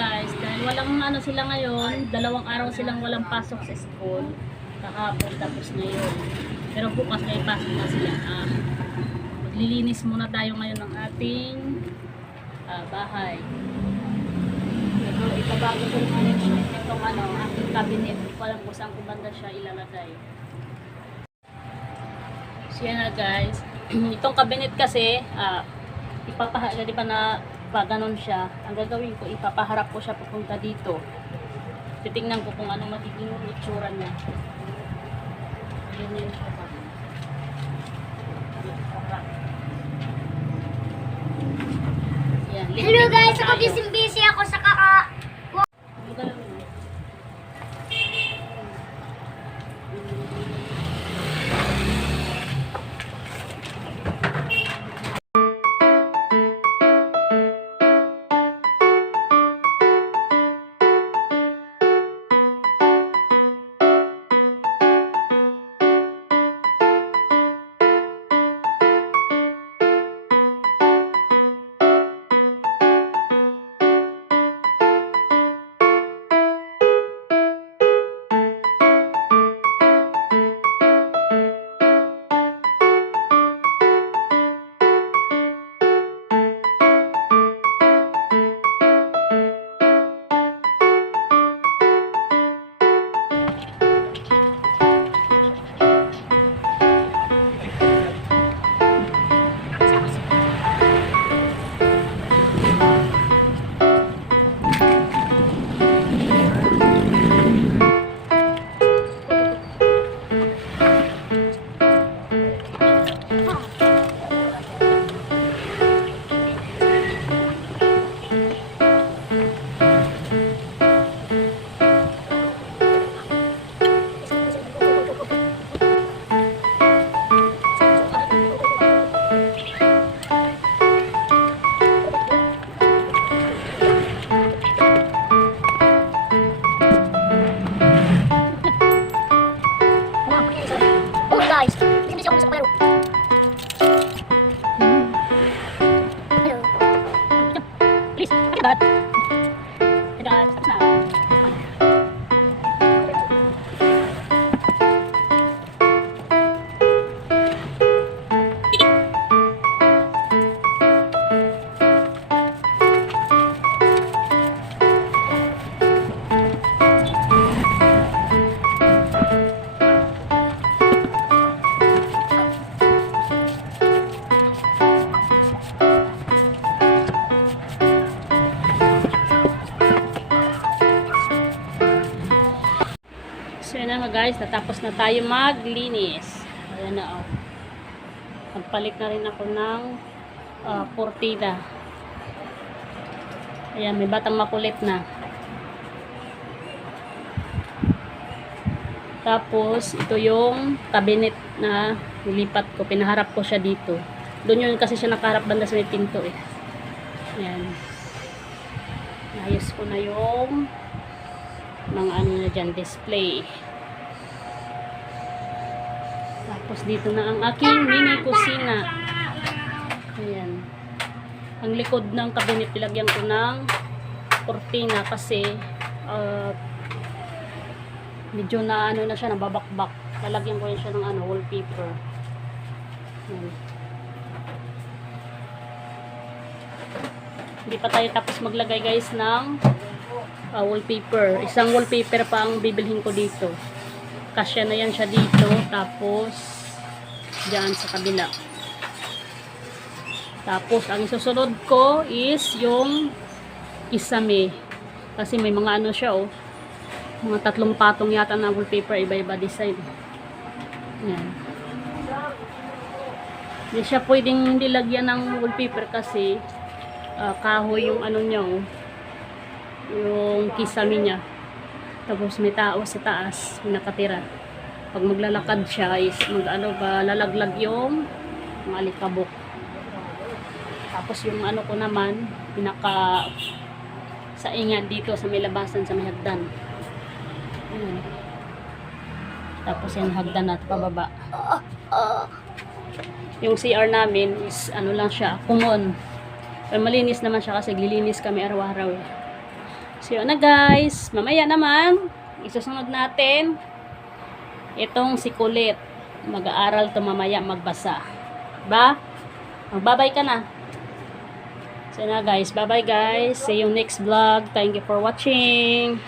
guys, dahil walang ano sila ngayon, 2 araw silang walang pasok sa school. Kahapon tapos ngayon. Pero bukas may pasok na sila. Maglilinis muna tayo ngayon ng ating bahay. Pero itabago ko yung arrangement nitong aking cabinet. Hindi ko alam kung saan ko banda siya ilalagay. So yan na guys. Itong cabinet kasi, di ba na ganon siya. Ang gagawin ko, ipapaharap ko siya papunta dito. Titingnan ko kung anong magiging itsura niya. Ganyan siya pa. Hello guys, ako busy ako sa guys, busy ako sa kamero. Hello. Please, dad. Dad, tapos na. So yun na guys, natapos na tayo maglinis. Ayan na Magpalit na rin ako ng portida. Ayan, may batang makulit na. Tapos, ito yung cabinet na nilipat ko. Pinaharap ko siya dito. Doon yun kasi siya nakaharap banda sa may pinto eh. Ayan. Ayos ko na yung mga ano na dyan, display. Tapos dito na ang aking mini kusina. Ayan. Ang likod ng cabinet, nilagyan ko ng cortina kasi medyo na ano na siya, nababakbak. Lalagyan ko yun siya ng wallpaper. Ayan. Hindi pa tayo tapos maglagay guys ng wallpaper. Isang wallpaper pa ang bibilhin ko dito. Kasya na yan siya dito. Tapos dyan sa kabila. Tapos ang susunod ko is yung kisame. Kasi may mga ano siya mga 3 patong yata na wallpaper. Iba-iba design. Yan. Hindi siya pwedeng hindi lagyan ng wallpaper kasi kahoy yung ano niya yung kisame niya. Tapos may tao sa taas, may nakatira. Pag maglalakad siya is lalaglag yung mga alikabok. Tapos yung ano ko naman, pinaka saingan dito sa may labasan sa may hagdan. Ayan. Tapos yung hagdan at pababa. Yung CR namin is ano lang siya, common. Pero malinis naman siya kasi glilinis kami araw-araw. So yun na guys, mamaya naman isusunod natin itong si Kulit. Mag-aaral to mamaya magbasa. Ba? Magbabay ka na. So yun na guys, bye bye guys. See you next vlog. Thank you for watching.